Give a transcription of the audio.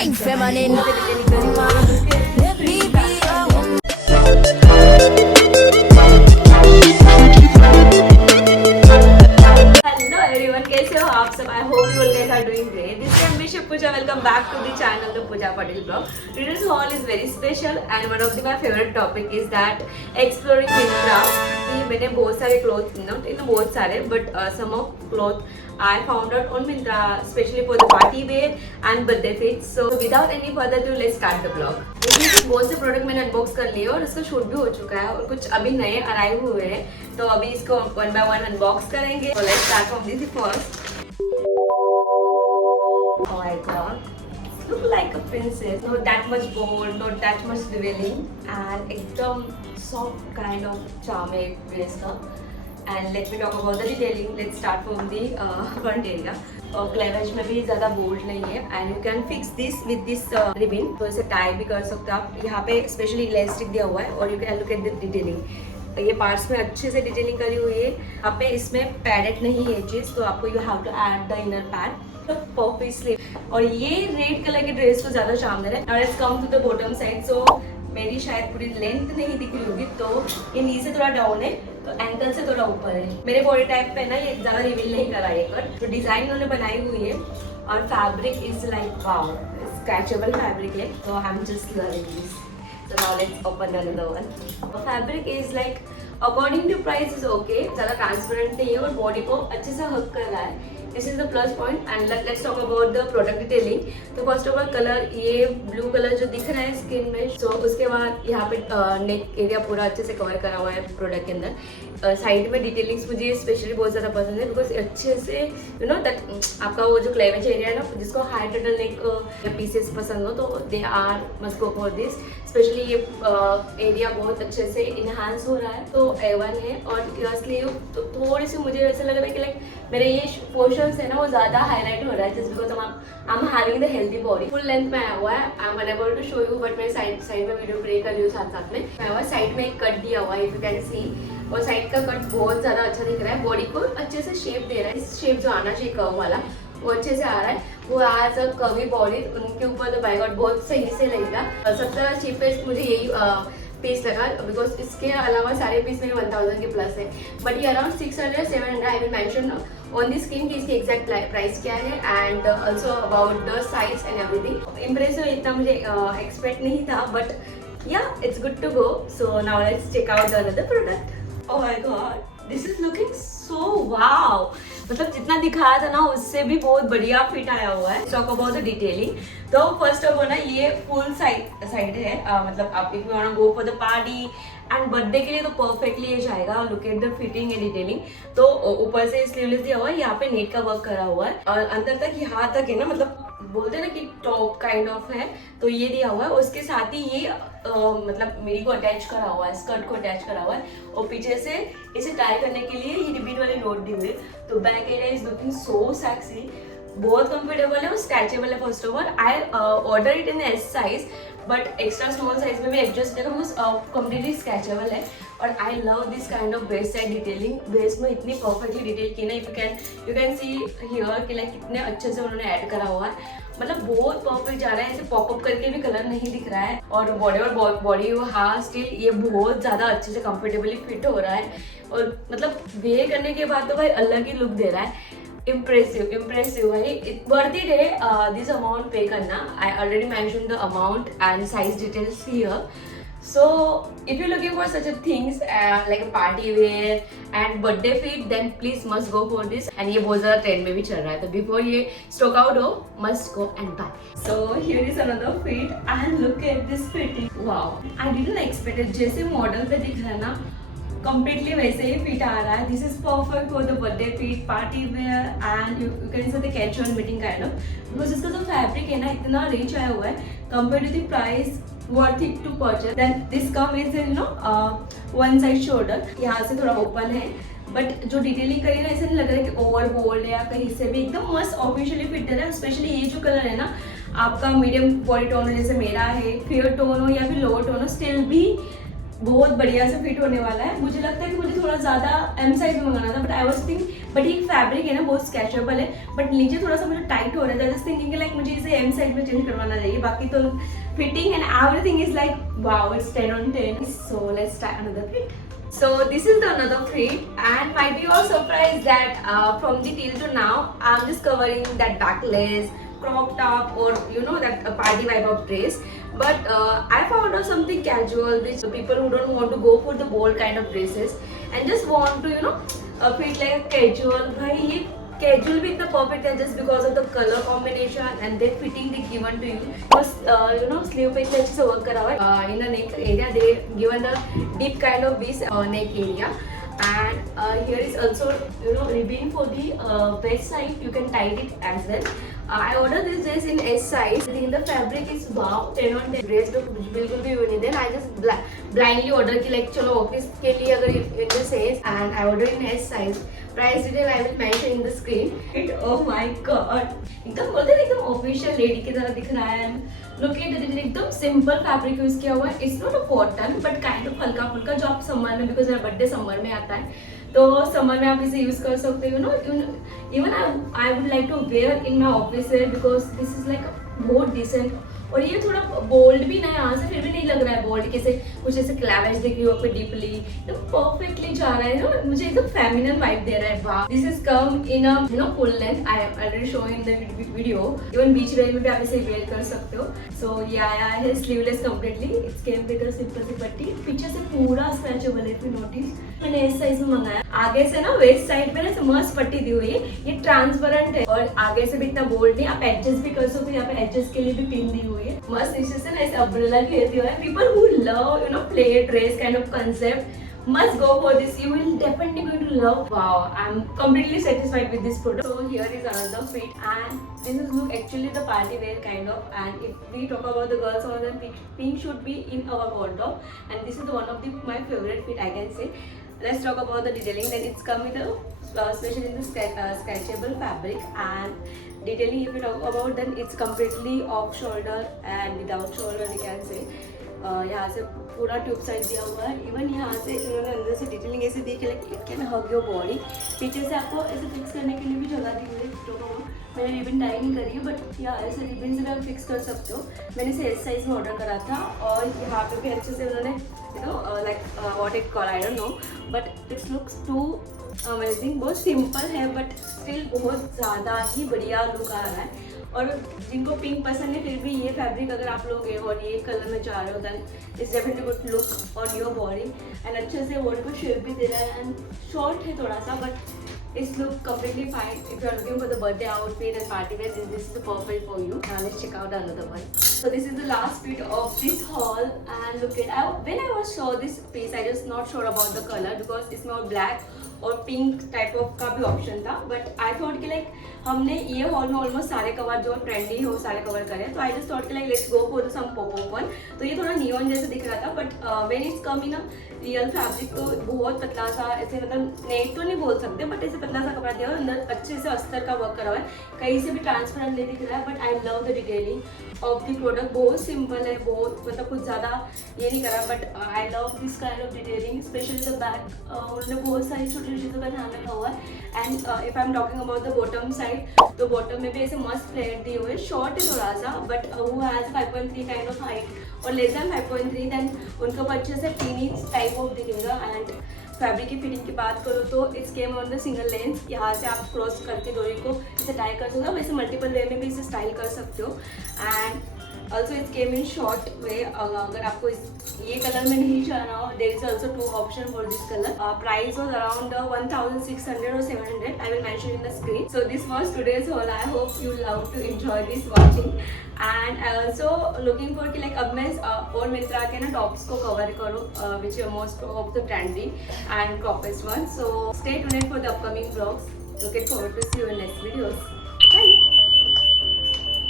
I'm feminine. Let me be a woman. Hello everyone, कैसे हो आप सब? I hope you all guys are doing great. This is me Pooja. Welcome back to the channel the Pooja Patil blog. Today's haul is very special and one of my favorite topic is that exploring Myntra. मैंने बहुत सारे cloth बहुत सारे but some of cloth I found out on Myntra especially for the party wear and birthday fits. So without any further ado, let's start the vlog. इसमें बहुत से product मैंने unbox कर लिए और इसका शूट भी हो चुका है और कुछ अभी नए अराइव हुए हैं, तो अभी इसको वन बाय वन अनबॉक्स करेंगे. So let's start from this first. Oh my god, look like a princess. Not that much bold, not that much revealing, and एकदम soft kind of charm है dress का. And let me talk about the detailing. Let's start from the front area. Cleavage में भी ज़्यादा bold नहीं है and you can fix this with this ribbon. तो इसे टाई भी कर सकते हो आप. यहाँ पे स्पेशली इलास्टिक दिया हुआ है और you can look at the detailing. ये पार्ट्स में अच्छे से डिटेलिंग करी हुई है. यहाँ पे इसमें पैडेड नहीं है चीज, तो आपको you have to add the inner pad. Puffy sleeve और ये रेड कलर के ड्रेस को ज़्यादा शाम दे रहा है. Now let's come to the bottom side. So मेरी शायद पूरी लेंथ नहीं दिख रही होगी, तो ये नी से थोड़ा डाउन है, तो एंकल से थोड़ा ऊपर है. मेरे बॉडी टाइप पे ना ये ज़्यादा रिवील नहीं करा है कट. तो डिज़ाइन उन्होंने बनाई हुई है और fabric is like wow, scratchable fabric है. तो I am just loving this. So now let's open another one. The fabric is like according to price is okay. ज़्यादा ट्रांसपेरेंट नहीं है और बॉडी को अच्छे से हक कर रहा है. This is the plus point and let's talk about the product detailing. तो फर्स्ट ऑफ ऑल कलर, ये ब्लू कलर जो दिख रहा है स्किन में. सो उसके बाद यहाँ पे नेक एरिया पूरा अच्छे से कवर करा हुआ है प्रोडक्ट के अंदर. साइड में डिटेलिंग्स मुझे स्पेशली बहुत ज़्यादा पसंद है बिकॉज अच्छे से यू नो दैट आपका वो जो क्लेवेज एरिया है ना, जिसको हाई टर्टल नेक पीसेस पसंद हो तो they are must go for this. Specially ये एरिया बहुत अच्छे से इन्हांस हो रहा है, तो A1 है. और स्लीव तो थोड़ी सी मुझे ऐसा लग रहा है कि लाइक मेरे ये पोर्शंस है ना वो ज़्यादा हाईलाइट हो रहा है just because I am having the healthy body. Full length में आया हुआ है. I am unable to show you but मैं साइड में वीडियो प्ले कर रही हूँ साथ में. आया हुआ साइड में एक कट दिया हुआ है, इफ यू कैन सी. और साइड का कट बहुत ज़्यादा अच्छा दिख रहा है. बॉडी को अच्छे से शेप दे रहा है. इस शेप जो आना चाहिए कर्व वाला वो अच्छे से आ रहा है. वो आज कर्वी बॉडी उनके ऊपर तो बाय गॉड बहुत सही से लगेगा. सबसे चीपेस्ट मुझे यही पीस लगा बिकॉज इसके अलावा सारे पीस मेरे 1000 के प्लस है. बट ये around 600-700 I will mention on the screen की इसकी एग्जैक्ट प्राइस क्या है and also about the size and everything. Impressive इतना मुझे एक्सपेक्ट नहीं था but yeah it's good to go. So now let's check out the another product. Oh my god, this is looking so wow. मतलब जितना दिखाया था ना उससे भी बहुत बढ़िया फिट आया हुआ है. Talk about the detailing. तो फर्स्ट ऑफ ऑल ना ये फुल साइड है. मतलब आप if you want to go for the party and birthday के लिए तो परफेक्टली ये जाएगा. Look at the fitting and detailing. तो ऊपर से स्लीवलेस दिया हुआ है, यहाँ पे नेट का वर्क करा हुआ है और अंदर तक यहाँ तक है ना, मतलब बोलते हैं ना कि टॉप काइंड ऑफ है, तो ये दिया हुआ है. उसके साथ ही ये मतलब मेरी को अटैच करा हुआ है, स्कर्ट को अटैच करा हुआ है और पीछे से इसे टाई करने के लिए ये रिबन वाले नोट दी हुई है. तो back area is looking so sexy. बहुत कंफर्टेबल है और स्ट्रेचेबल है. First of all I order it in S size but extra small size में भी एडजस्ट किया बिकॉज कम्प्लीटली स्ट्रेचेबल है. और I love this kind of best side detailing. Base में इतनी परफेक्टली डिटेल की ना, यू कैन सी हियर कि लाइक कितने अच्छे से उन्होंने ऐड करा हुआ है. मतलब बहुत परफेक्ट जा रहा है. ऐसे पॉपअप करके भी कलर नहीं दिख रहा है और बॉडी हाँ स्टिल ये बहुत ज़्यादा अच्छे से कंफर्टेबली फिट हो रहा है. और मतलब वेयर करने के बाद तो भाई अलग ही लुक दे रहा है. इम्प्रेसिव भाई. वर्थ इट है दिस अमाउंट पे करना. I already mention the amount and size details here. So if you're looking for such a things like a party wear and birthday fit, then please must go for this. And ये बहुत ज़्यादा trend में भी चल रहा है, तो before ये stock out हो must go and buy. So here is another fit and look at this fitting. Wow, I didn't expect it. जैसे मॉडल पे दिख रहा है ना completely वैसे ही फिट आ रहा है. This is perfect for the birthday fit, party wear and you can say the casual meeting kind of. Because इसका जो फैब्रिक है ना इतना रिच आया हुआ है compared to the price, worth it to purchase. Then this come is you know one side shoulder. यहाँ से थोड़ा ओपन है बट जो डिटेलिंग करी ना ऐसा नहीं लग रहा है कि ओवर बोल्ड है या कहीं से भी. एकदम मस्त ऑफिशियली फिट है. स्पेशली ये जो कलर है ना आपका मीडियम बॉडी टोन जैसे मेरा है, फेयर टोन हो या फिर लोअर टोन हो, स्टिल भी बहुत बढ़िया से फिट होने वाला है। मुझे लगता है कि मुझे थोड़ा ज़्यादा एम साइज में मंगाना था, but I was think but ये फैब्रिक है ना बहुत स्ट्रेचेबल है, बट नीचे थोड़ा सा मुझे टाइट हो रहा है। आई वाज थिंकिंग लाइक मुझे इसे एम साइज में चेंज करवाना चाहिए। बाकी तो fitting and everything is like wow, it's 10 on 10. So let's try another fit. So this is the another fit, and might be you are surprised that from the till to now I'm just covering that backless crop top or you know that party vibe of dress, but I found out something casual which people who don't want to go for the bold kind of dresses and just want to fit like a casual. Bhai ye casual भी इतना perfect है just because of the color combination and the fitting they given to you. Because sleeve पे इतना अच्छे से work करा हुआ है. In the neck area they given the deep kind of this neck area. And here is also ribbon for the waist side. You can tie it as well. I ordered this dress in S size. I think the fabric is wow, 10 on 10. Dress तो बिल्कुल भी नहीं देना. I just blindly order कि like चलो office के लिए अगर in the size, and I ordered in S size. Price detail I will mention in the screen. Oh my god, एकदम बोलते हैं एकदम ऑफिशियल लेडी की तरह दिख रहा है. लुक एट इट, एकदम सिंपल फैब्रिक यूज किया हुआ है. It's not a cotton but kind of हल्का फुल्का, जो आप समर में, बिकॉज मेरा बर्थडे समर में आता है तो समर में आप इसे यूज कर सकते हो. Even I would like to wear in my office wear because this is like बहुत डिसेंट. और ये थोड़ा बोल्ड भी ना, यहाँ से फिर भी नहीं लग रहा है बोल्ड, कैसे कुछ ऐसे क्लैवेज दिख रही हो पे डीपली, एकदम परफेक्टली जा रहा है ना, मुझे एकदम फेमिनिन वाइब दे रहा है. वाह, this is come in a full length. I already show in the video. Even beach wear में भी आप इसे वेयर कर सकते हो. सो ये आया है sleeveless completely. It's came with a simple सी पट्टी. पीछे से पूरा स्ट्रेचेबल है. इफ यू नोटिस मैंने इस साइज में मंगाया. आगे से ना वेस्ट साइड पे ना मस्त पट्टी दी हुई है. ये ट्रांसपेरेंट है और आगे से भी इतना बोल्ड नहीं. आप एडजस्ट भी कर सकते हो. यहाँ पे एडजस्ट के लिए भी पिन दी हुई है. मस्त नीचे से ना ऐसे अम्ब्रेला घेरती हुई है. People who love play dress kind of concept must go for this. You will definitely going to love. Wow, I'm completely satisfied with this product. So here is another fit, and this is look actually the party wear kind of. And if we talk about the girls, or then pink should be in our wardrobe, and this is one of my favorite fit, I can say. Let's talk about the detailing. Then it's come with a especially in the sketchable fabric, and detailing if you talk about, then it's completely off shoulder and without shoulder, we can say. यहाँ से पूरा tube size दिया हुआ है. Even यहाँ से इन्होंने अंदर से डिटेलिंग ऐसे दी कि like it can hug your body. पीछे से आपको ऐसे फिक्स करने के लिए भी जगह दी हुई है. मैंने रिबन टाई नहीं करी है, बट यहाँ ऐसे रिबन से भी आप फिक्स कर सकते हो. मैंने इसे एस साइज में ऑर्डर करा था, और यहाँ पे भी अच्छे से उन्होंने like what it call, I don't know, but it's looks to amazing. बहुत सिंपल है बट स्टिल बहुत ज़्यादा ही बढ़िया लुक आ रहा है. और जिनको पिंक पसंद है, फिर भी ये फैब्रिक अगर आप लोगे और ये कलर में चाह रहे हो, then it's definitely good look on your body. And अच्छे से बॉडी को शेप भी दे रहा है. एंड शॉर्ट है थोड़ा सा, but it's look completely fine. If you are looking for the birthday outfit and party wear, this is the perfect for you. Now let's check out another one. So this is the last fit of this haul, and look at when I was show this piece, I just not sure about the color because इसमें और black और pink type of का भी option था. But I thought कि like हमने ये hall में ऑलमोस्ट सारे कवर जो ट्रेंडी हो सारे कवर करें, तो आई जस्ट थॉट कि like let's go for some pop one. तो ये थोड़ा नियॉन जैसे दिख रहा था, but when it's come in real fabric तो बहुत पतला सा ऐसे, मतलब नेट तो नहीं बोल सकते, बट ऐसे पतला सा कपड़ा दिया हुआ, अंदर अच्छे से अस्तर का वर्क करा हुआ है. कहीं से भी ट्रांसपेरेंट नहीं दिख रहा है. But I love the detailing of the product. बहुत सिंपल है, बहुत मतलब कुछ ज़्यादा ये नहीं करा, but I love this kind of detailing. Specially the back उन्होंने बहुत सारी छोटी छोटी चीज़ों का ध्यान रखा हुआ है. And if I am talking about the bottom side, तो बॉटम में भी ऐसे मस्त फ्लेयर दिए हुए. शॉर्ट है थोड़ा सा, बट वो हैज़ 5.3 काइंड ऑफ हाइट, और लेस दैन 5.3, देन उनके ऊपर अच्छे से टीनी टाइप ऑफ दिखेगा. एंड फैब्रिक की फिटिंग की बात करो तो it's came on the single length. यहाँ से आप क्रॉस करके डोरी को इसे टाई कर सकते हो. वैसे मल्टीपल वे में भी इसे स्टाइल कर सकते हो. And also it's came in short way. अगर आपको ये कलर में नहीं चाहना हो, there is also 2 option for this colour. Price was around 1600 or 700. I will mention in the screen. So this was today's haul. I hope you love to enjoy this watching. And I also looking for कि like अब मैं और मिंत्रा के ना tops को cover करूँ, which are most of the trendy and cropped one. So stay tuned for the upcoming vlogs. Looking forward to see you in next videos.